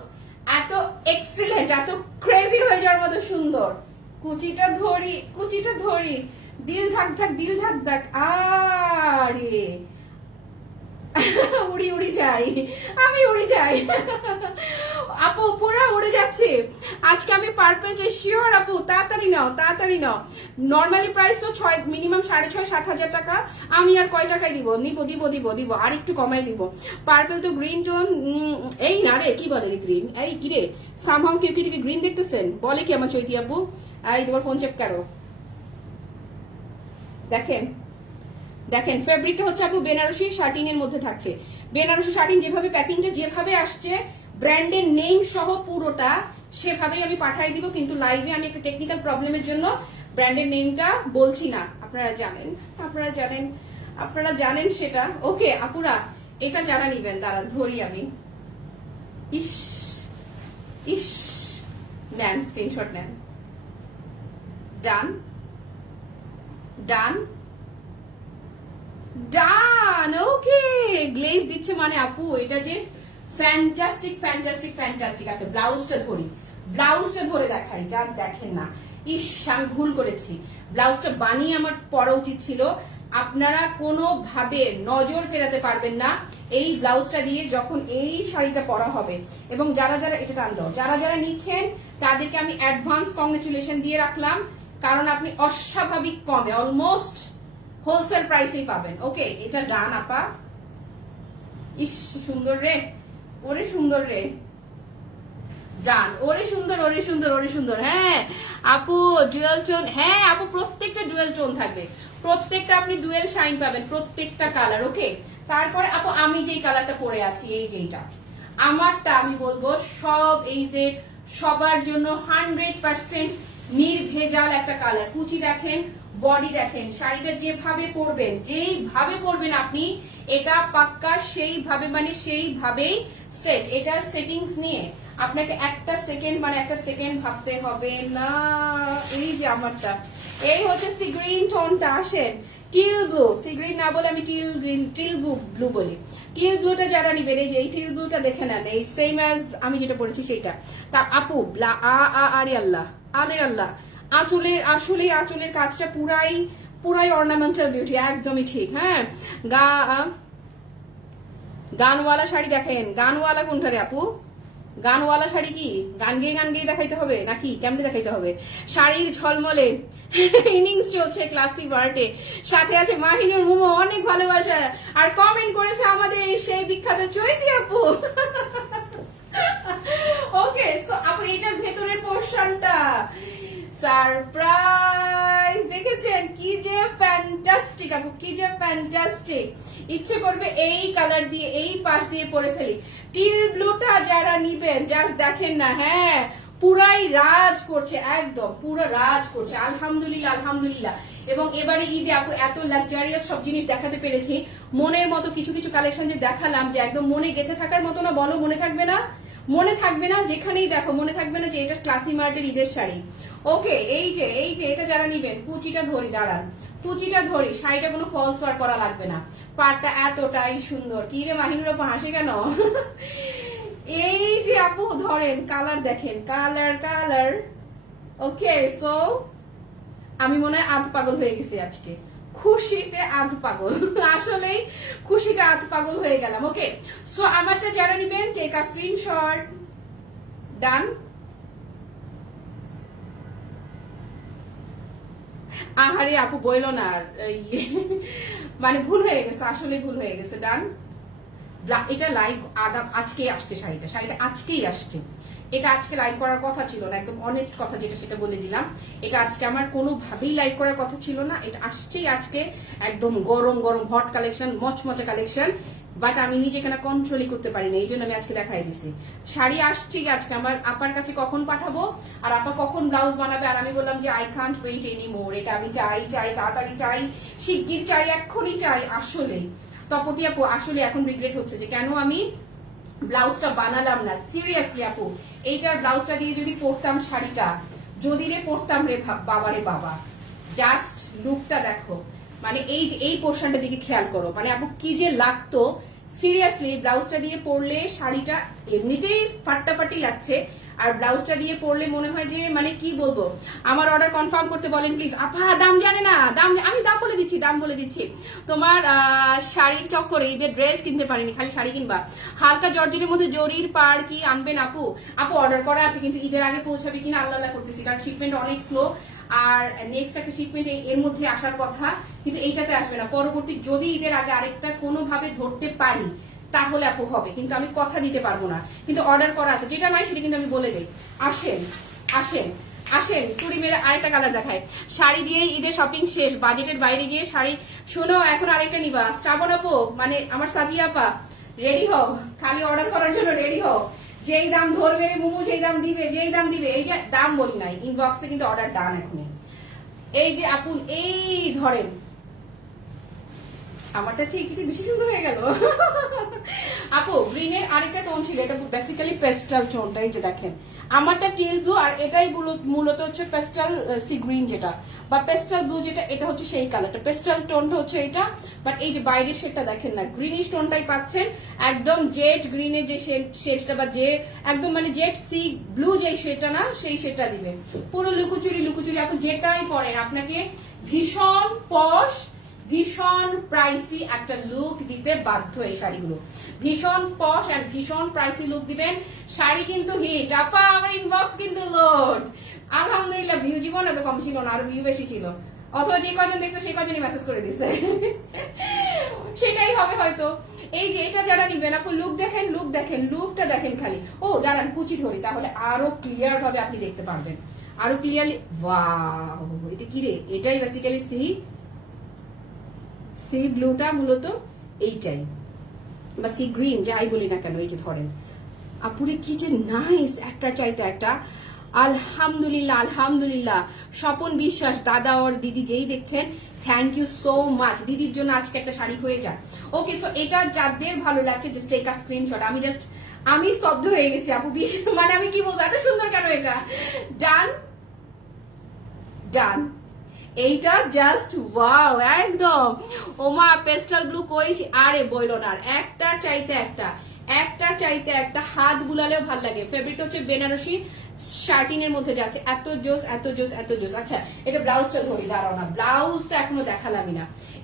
এত এক্সিলেন্ট, এত ক্রেজি হয়ে যাওয়ার মতো সুন্দর। কুচিটা ধরি, দিল ধাক, আরে উড়ি যাই, আমি উড়ি যাই আপু, পুরা উড়ে যাচ্ছে আজকে আমি। পার্পল যে শিওর আপু, তাড়াতাড়ি নাও। নর্মালি প্রাইস তো মিনিমাম 6,500-7,000 টাকা, আমি আর কয় টাকায় দিব, আর একটু কমাই দিব। পার্পল তো গ্রিন টোন, এই না রে, কি বলে রে গ্রিন, এই কি রে, সামহাউ কেউ কি গ্রিন দেখতেছেন, বলে কি আমার চৈতি আপু, এই তোমার ফোন চেক করো। দেখেন ফেব্রিকটা হচ্ছে আপু বেনারসি শার্টিং এর মধ্যে থাকছে। বেনারসি শার্টিং যেভাবে প্যাকিংটা যেভাবে আসছে, ব্র্যান্ডের নেম সহ পুরোটা সেভাবেই আমি পাঠাই দিব, কিন্তু লাইভে আমি একটা টেকনিক্যাল প্রবলেমের জন্য ব্র্যান্ডের নেমটা বলছি না, আপনারা জানেন সেটা। ওকে আপুরা, এটা যারা নিবেন দাঁড়া ধরি আমি, ইস নেন, স্ক্রিনশট নেন। ডান, ওকে। গ্লেজ দিচ্ছে মানে আপু এটা যে ফ্যান্টাস্টিক। আচ্ছা ব্লাউজটা ধরে দেখাই, জাস্ট দেখেন না, ইস আমি ভুল করেছি, ব্লাউজটা বানিয়ে আমার পরা উচিত ছিল। আপনারা কোনোভাবে নজর ফেরাতে পারবেন না এই ব্লাউজটা দিয়ে যখন এই শাড়িটা পরা হবে। এবং যারা এটা টান দাও, যারা নিচ্ছেন তাদেরকে আমি অ্যাডভান্স কংগ্রেচুলেশন দিয়ে রাখলাম, কারণ আপনি অস্বাভাবিক কমে, অলমোস্ট হোলসেল প্রাইসেই পাবেন। ওকে, এটা ডান আপা। ইস সুন্দর রে, ওরে সুন্দর রে, ডান, ওরে সুন্দর। হ্যাঁ আপু ডুয়েল টোন, হ্যাঁ আপু প্রত্যেকটা ডুয়েল টোন থাকবে, প্রত্যেকটা আপনি ডুয়েল শাইন পাবেন, প্রত্যেকটা কালার। ওকে, তারপরে আপু আমি যেই কালারটা পরে আছি, এই যেটা আমারটা, আমি বলবো সব এই যে সবার জন্য 100% নির্ভেজাল একটা কালার। কুচি দেখেন, বডি দেখেন, শাড়িটা যেভাবে পরবেন, যেইভাবে পরবেন আপনি, এটা পাক্কা সেইভাবে মানে সেইভাবেই সেট। এটার সেটিংস নিয়ে আপনাকে একটা সেকেন্ড ভাবতে হবে না। এই যে আমারটা, এই হচ্ছে সি গ্রিন টোনটা, আসেন টিল ব্লু, সি গ্রিন না বলে আমি টিল গ্রিন, টিল ব্লু বলি। টিল ব্লুটা যারা নিবেন, এই যে এই টিল ব্লুটা দেখে নেন, এই সেম অ্যাজ আমি যেটা পড়েছি সেইটা। তা আপু আরে আল্লাহ, আরে আল্লাহ, আঁচলের কাজটা পুরাই অর্নামেন্টাল বিউটি, একদমই ঠিক। হ্যাঁ, গানওয়ালা শাড়ি দেখেন, গানওয়ালা কোনটা রে আপু? গানওয়ালা শাড়ি কি গান গেয়ে দেখাইতে হবে নাকি কেমনে দেখাইতে হবে? শাড়ির ঝলমলে ইনিংস চলছে ক্লাসি বার্টে, সাথে আছে মাহিনুর মোমো, অনেক ভালোবাসা। আর কমেন্ট করেছে আমাদের সেই বিখ্যাত চৈতি আপু। ওকে, সো আপু এটার ভেতরের পোর্শনটা সারপ্রাইজ, দেখেছেন কি যে ফ্যান্টাস্টিক আপু, কি যে ফ্যান্টাস্টিক। ইচ্ছে করবে এই কালার দিয়ে এই পাশ দিয়ে পরে ফেলি। টিল ব্লুটা যারা নিবেন জাস্ট দেখেন না, হ্যাঁ পুরাই রাজ করছে, একদম পুরো রাজ করছে। আলহামদুলিল্লাহ, আলহামদুলিল্লাহ। এবং এবারে ঈদে আপু এত লাক্সারিয়াস সব জিনিস দেখাতে পেরেছি, মনের মতো কিছু কিছু কালেকশন যে দেখালাম, যে একদম মনে গেঁথে থাকার মতো না, বলো মনে থাকবে না? মনে থাকবে না, যেখানেই দেখো মনে থাকবে না যে এটা ক্লাসি মার্টের ঈদের শাড়ি। ওকে, এই যে এটা যারা নিবেন, কুচিটা ধরি, দাঁড়ান কুচিটা ধরি, শাড়িটা কোনো ফলস ওয়ার করা লাগবে না, পাটটা এতটাই সুন্দর। কি রে মাহিনুর আপু হাসে কেন? এই যে আপু ধরেন, কালার দেখেন, কালার। ওকে, সো আমি মনে হয় আধ পাগল হয়ে গেছি আজকে, খুশিতে আধ পাগল, আসলেই খুশিতে আধ পাগল হয়ে গেলাম। ওকে, সো আমারটা যারা নিবেন টেক আ স্ক্রিনশট, ডান। আহারে আপু বইলো না, মানে ভুল হয়ে গেছে, আসলে ভুল হয়ে গেছে, ডান। এটা লাইভ আজকেই আসছে, শাড়িটা আজকেই আসছে। এটা আজকে লাইভ করার কথা ছিল না, একদম অনেস্ট কথা যেটা সেটা বলে দিলাম। এটা আজকে আমার কোনোভাবেই লাইভ করার কথা ছিল না, এটা আসছেই আজকে, একদম গরম গরম হট কালেকশন, মচমচে কালেকশন। বাট আমি নিজে কেন কন্ট্রোলই করতে পারিনি, এই জন্য আমি আজকে দেখাই দিছি। শাড়ি আসছে আজকে, আমার আপার কাছে কখন পাঠাবো আর আপা কখন ব্লাউজ বানাবে, আর আমি বললাম যে I can't wait any more, এটা আমি চাই তাড়াতাড়ি চাই, শিগগির চাই, এক্ষুনি চাই। আসলে তপতি আপু আসলে এখন রিগ্রেট হচ্ছে যে কেন আমি ব্লাউজটা বানালাম না। সিরিয়াসলি আপু, এইটার ব্লাউজটা দিয়ে যদি পরতাম শাড়িটা, যদি রে পরতাম রে বাবা রে বাবা, জাস্ট লুকটা দেখো, মানে এই পোর্শনটা দিকে খেয়াল করো, মানে আপু কি যে লাগতো। সিরিয়াসলি ব্লাউজটা দিয়ে পরলে, শাড়িটা এমনিতেই ফাটাফাটি লাগছে, আর ব্লাউজটা দিয়ে পরলে মনে হয় যে মানে কি বলবো। আমার অর্ডার কনফার্ম করতে বলেন প্লিজ আপা, দাম জানে না, আমি দাম বলে দিচ্ছি। তোমার শাড়ির চক্করে ঈদের ড্রেস কিনতে পারিনি, খালি শাড়ি কিনবা। হালকা জর্জেটের মধ্যে জরির পার কি আনবেন আপু? অর্ডার করা আছে, কিন্তু ঈদের আগে পৌঁছাবে কিনা আল্লাহ করতেছি, কারণ শিপমেন্ট অনেক স্লো। আর নেক্সট একটা শিপমেন্ট এর মধ্যে আসার কথা, কিন্তু এইটাতে আসবে না। পরবর্তী যদি ঈদের আগে আরেকটা কোনোভাবে ধরতে পারি তাহলে আপু হবে, কিন্তু আমি কথা দিতে পারবো না। কিন্তু অর্ডার করা আছে, যেটা নাই সেটা কিন্তু আমি বলে দেই। আসেন চুড়ি মেরে আরেকটা কালার দেখায়। শাড়ি দিয়ে ঈদের শপিং শেষ, বাজেটের বাইরে গিয়ে শাড়ি। শোনো, এখন আরেকটা নিবা শ্রাবণ আপু, মানে আমার সাজিয়া আপা, রেডি হও, খালি অর্ডার করার জন্য রেডি হও। যেই দাম ধরবে রে মোমো, যেই দাম দিবে, এই যে দাম বলি নাই, ইনবক্সে কিন্তু অর্ডার ডান এখনই। এই যে আপু, এই ধরেন আমারটা ঠিক এটা বেশি সুন্দর হয়ে গেল। আপু গ্রিনের আরেকটা টোন ছিল, এটা বেসিক্যালি পেস্টাল টোনটা, এই যে দেখেন আমারটা টিল ব্লু, আর এটাই মূলত হচ্ছে পেস্টাল সি গ্রিন যেটা, বা পেস্টাল ব্লু যেটা, এটা হচ্ছে সেই কালারটা, পেস্টাল টোনটা হচ্ছে এটা। বাট এই যে বাইরের শেডটা দেখেন না, গ্রিনিশ টোনটাই পাচ্ছেন, একদম জেড গ্রিনের যে শেডটা, বা যে একদম মানে জেড সি ব্লু যে শেডটা না, সেই শেডটা দিবে। পুরো লুকোচুরি আপু যেটাই পরেন আপনাকে ভীষণ পশ, ভীষণ প্রাইসি একটা লুক দিতে বাধ্য। এই শাড়িগুলো ভীষণ পশ এন্ড ভীষণ প্রাইসি লুক দিবেন। শাড়ি কিন্তু হিট আপা, আমার ইনবক্স কিন্তু লোড। আলহামদুলিল্লাহ, ভিউ জীবন এত কম ছিল না, আরো ভিউ বেশি ছিল, অথবা যে কজন দেখছে সেই কজনই মেসেজ করে দিছে। সেটাই হবে হয়তো। এই যে এটা যারা নিবেন আপু, লুকটা দেখেন খালি। ও দাঁড়ান কুচি ধরি, তাহলে আরো ক্লিয়ার ভাবে আপনি দেখতে পারবেন, আরো ক্লিয়ারলি। ওয়াও, এটা কি রে? এটাই বেসিক্যালি সি ব্লুটা মূলত এইটাই, বা সি গ্রিন যাই বলি না কেন। এই যে ধরেন আপুরে কি যে নাইস, একটা চাইতে একটা আলহামদুলিল্লাহ আলহামদুলিল্লাহ। স্বপন বিশ্বাস দাদা ওর দিদি যেই দেখছেন, থ্যাংক ইউ সো মাচ। দিদির জন্য আজকে একটা শাড়ি হয়ে যায়। ওকে, সো এটা যাদের ভালো লাগছে জাস্ট টেক আ স্ক্রিনশট। আমি স্তব্ধ হয়ে গেছি আপু, মানে আমি কি বলবো, এত সুন্দর কেন এটা। ডান ডান, এইটা জাস্ট ওয়াও একদম। ওমা পেস্টাল ব্লু কই, আরে বইলো না, একটার চাইতে একটা হাত বুলালেও ভাল লাগে। ফেব্রিক হচ্ছে বেনারসি শার্টিনের মধ্যে যাচ্ছে, এত জোস এত জোস এত জোস। আচ্ছা এটা ব্লাউজটা ধরি, দাঁড়াও না, ব্লাউজটা এখনো দেখালামই না।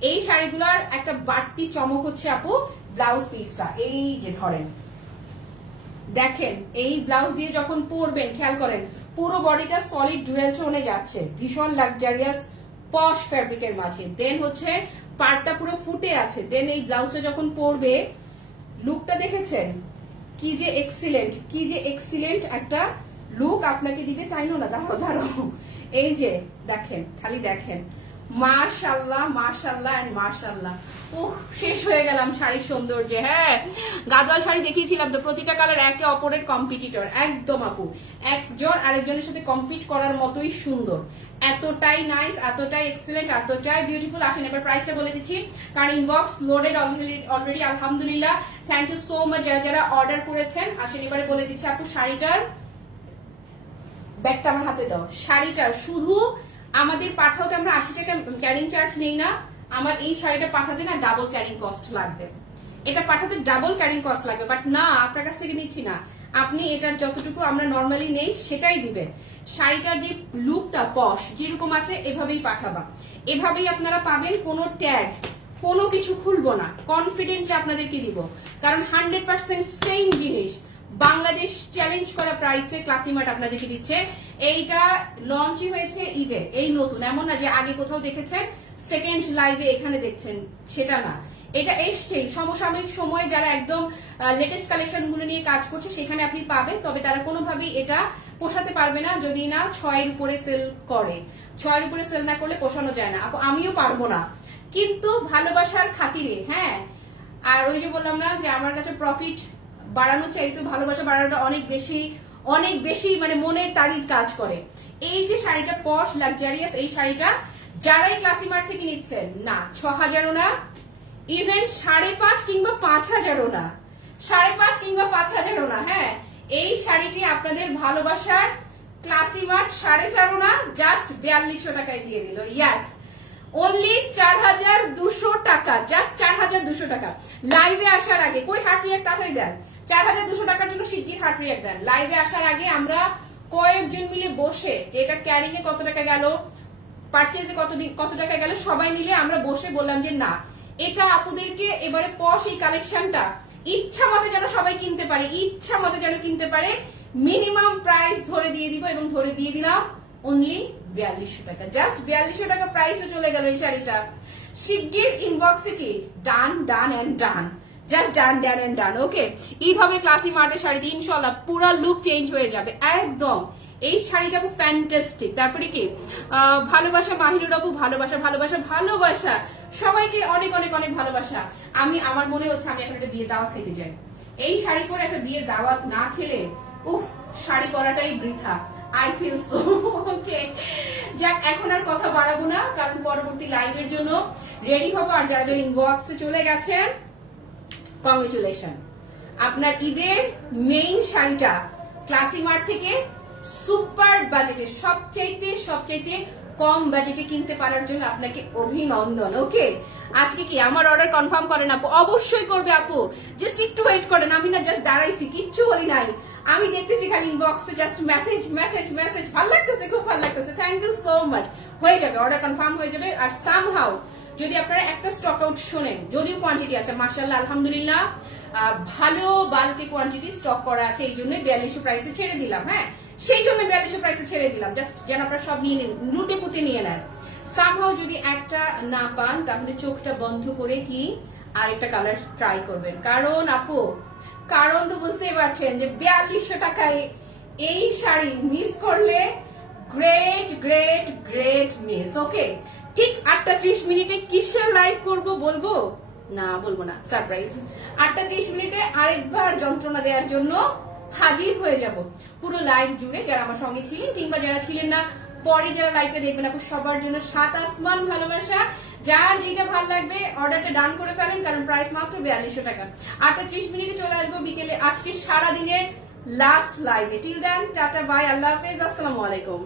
এই শাড়িগুলোর একটা বাড়তি চমক হচ্ছে আপু ব্লাউজ পিসটা, এই যে ধরেন দেখেন, এই ব্লাউজ দিয়ে যখন পরবেন খেয়াল করেন পুরো বডিটা সলিড ডুয়েল টোনে যাচ্ছে, ভীষণ লাক্সারিয়াস পশ ফ্যাব্রিকের মাঝে। দেন হচ্ছে পার্টটা পুরো ফুটে আছে। দেন এই ব্লাউজটা যখন পরবে লুকটা দেখেছেন কি যে এক্সিলেন্ট একটা লুক আপনাকে দিবে, তাই না? দাঁড়াও এই যে দেখেন, খালি দেখেন, মাশাআল্লাহ মাশাআল্লাহ এন্ড মাশাআল্লাহ। শেষ হয়ে গেলাম শাড়ির সৌন্দর্যে। হ্যাঁ গাদোয়াল শাড়ি দেখিয়েছিলাম তো, প্রতিটা কালার একে অপরের কম্পিটিটর একদম আপু, একজন আরেকজনের সাথে কম্পিট করার মতোই সুন্দর, এতটাই নাইস, এতটাই এক্সিলেন্ট, এতটাই বিউটিফুল। আসেন এবার প্রাইসটা বলে দিচ্ছি, কারণ ইনবক্স লোডেড অলরেডি আলহামদুলিল্লাহ। থ্যাংক ইউ সো মাচ যারা যারা অর্ডার করেছেন। আসেন এবারে বলে দিচ্ছি আপু শাড়িটার ব্যাগটা আমার হাতে দাও। শাড়িটার শুধু আমাদের পাঠাতে আমরা 80 টাকা ক্যারিং চার্জ নেই না, আমার এই শাড়িটা পাঠাতে না ডাবল ক্যারিং কস্ট লাগবে, এটা পাঠাতে ডাবল ক্যারিং কস্ট লাগবে, বাট না আপনার কাছ থেকে নিচ্ছি না, আপনি এটার যতটুকু আমরা নর্মালি নেই সেটাই দিবেন। শাড়িটার যে লুকটা পশ যেরকম আছে এভাবেই পাঠাবা, এভাবেই আপনারা পাবেন, কোনো ট্যাগ কোনো কিছু খুলবো না, কনফিডেন্টলি আপনাদেরকে দিব, কারণ 100% সেম জিনিস বাংলাদেশ চ্যালেঞ্জ করা প্রাইসে ক্লাসিমার্ট আপনাদেরকে দিচ্ছে। এইটা লঞ্চই হয়েছে ঈদে, এই নতুন, এমন না যে আগে কোথাও দেখেছেন সেকেন্ড লাইভে এখানে দেখছেন, সেটা না, এটা এসছেই সমসাময়িক সময়ে যারা একদম লেটেস্ট কালেকশন গুলো নিয়ে কাজ করছে সেখানে আপনি পাবেন, তবে তারা কোনোভাবেই এটা পোষাতে পারবে না যদি না 6 উপরে সেল করে। 6 উপরে সেল না করলে পোষানো যায় না, আমিও পারবো না, কিন্তু ভালোবাসার খাতিরে। হ্যাঁ আর ওই যে বললাম না যে আমার কাছে প্রফিট বাড়ানো চাইতো, ভালোবাসা বাড়ানোটা অনেক বেশি মানে মনের তাগিদ কাজ করে। এই যে শাড়িটা পশ লাক্সারিয়াস, এই শাড়িটা যারাই ক্লাসিমার্ট থেকে নিচ্ছেন না 6000ও না, ইভেন 5.5 কিংবা 5000ও না, 5.5 কিংবা 5000ও না। হ্যাঁ এই শাড়িটি আপনাদের ভালোবাসার ক্লাসিমার্ট 4.5 না, জাস্ট 4200 টাকায় দিয়ে দিল। ইয়াস অনলি 4200 টাকা, জাস্ট 4200 টাকা। লাইভে আসার আগে কই হার্ট রিঅ্যাক্ট তাহলে দেন, 4200 টাকার জন্য শিগগির হার্ট রিঅ্যাক্ট দেন। লাইভে আসার আগে আমরা কয়েকজন মিলে বসে, যে এটা ক্যারিং এ কত টাকা গেল, পারচেজে কত টাকা গেল, সবাই মিলে আমরা বসে বললাম যে না এটা আপুদেরকে এবারে পশ এই কালেকশনটা ইচ্ছা মতে যেন সবাই কিনতে পারে, ইচ্ছা মতে যেন কিনতে পারে, মিনিমাম প্রাইস ধরে দিয়ে দিব, এবং ধরে দিয়ে দিলাম অনলি 4200 টাকা, জাস্ট 4200 টাকা প্রাইসে চলে গেল এই শাড়িটা। শিগগির ইনবক্সে কি done done and done, just done done and done. Okay Eid হবে ক্লাসি মার্টের শাড়ি দিয়ে, ইনশাল্লাহ পুরো লুক চেঞ্জ হয়ে যাবে একদম। এই শাড়িটা ফ্যান্টাস্টিক। তারপরে কি ভালোবাসা মাহিনুর আপু, ভালোবাসা ভালোবাসা ভালোবাসা, সবাইকে অনেক অনেক অনেক ভালোবাসা। আমার মনে হচ্ছে আমি এখন একটা বিয়ের দাওয়াত খেতে যাই, এই শাড়ি পরে একটা বিয়ের দাওয়াত না খেলে উফ শাড়ি পরাটাই বৃথা। I feel so okay. যাক এখন আর কথা বাড়াবো না, কারণ পরবর্তী লাইভের জন্য রেডি হবো। আর যারা যারা ইনবক্সে চলে গেছেন কংগ্রেচুলেশন, আপনার ঈদের মেইন শাড়িটা ক্লাসি মার্ট থেকে সুপার বাজেটে, সবচাইতে কম বাজেটে কিনতে পারার জন্য আপনাকে অভিনন্দন। ওকে আজকে কি আমার অর্ডার কনফার্ম করেন আপু? অবশ্যই করবে আপু, জাস্ট একটু ওয়েট করেন। আমি না জাস্ট দাঁড়াইছি, কিচ্ছু বলি নাই, আমি দেখতেছি খালি ইনবক্সে জাস্ট মেসেজ মেসেজ মেসেজ। ভালো লাগতেছে, খুব ভালো লাগতেছে, থ্যাংক ইউ সো মাচ। হয়ে যাবে, অর্ডার কনফার্ম হয়ে যাবে। আর সামহাউ যদি আপনারা একটা স্টক আউট শোনেন, যদিও কোয়ান্টিটি আছে মাশাআল্লাহ আলহামদুলিল্লাহ, ভালো বাল্কে কোয়ান্টিটি স্টক করা আছে, এই জন্য 4200 প্রাইসে ছেড়ে দিলাম। হ্যাঁ সেই জন্য 4200 প্রাইসে ছেড়ে দিলাম, জাস্ট যেন আপনারা সব নিয়ে নেন, লুটে পুটে নিয়ে নেন। সামহাউ যদি একটা না পান তাহলে চোখটা বন্ধ করে কি আরেকটা কালার ট্রাই করবেন, কারণ আপু কারণ তো বুঝতেই পারছেন যে 4200 টাকায় এই শাড়ি মিস করলে গ্রেট গ্রেট গ্রেট মিস। ওকে ঠিক 8টা 30 মিনিটে কিসের লাইভ করব বলবো না, বলবো না, সারপ্রাইজ। 8টা 30 মিনিটে আরেকবার যন্ত্রণা দেওয়ার জন্য হাজির হয়ে যাব পুরো লাইভ জুড়ে। যারা আমার সঙ্গে ছিলেন কিংবা যারা ছিলেন না, পরে যারা লাইভে দেখবেন, আপু সবার জন্য 7 আসমান ভালোবাসা। যার যেটা ভালো লাগবে অর্ডারটা ডান করে ফেলেন, কারণ প্রাইস মাত্র 4200 টাকা। 8:30 চলে আসবো বিকেলে আজকে সারা দিনের লাস্ট লাইভে। টিল দেন টাটা বাই, আল্লাহ হাফেজ, আসসালামু আলাইকুম।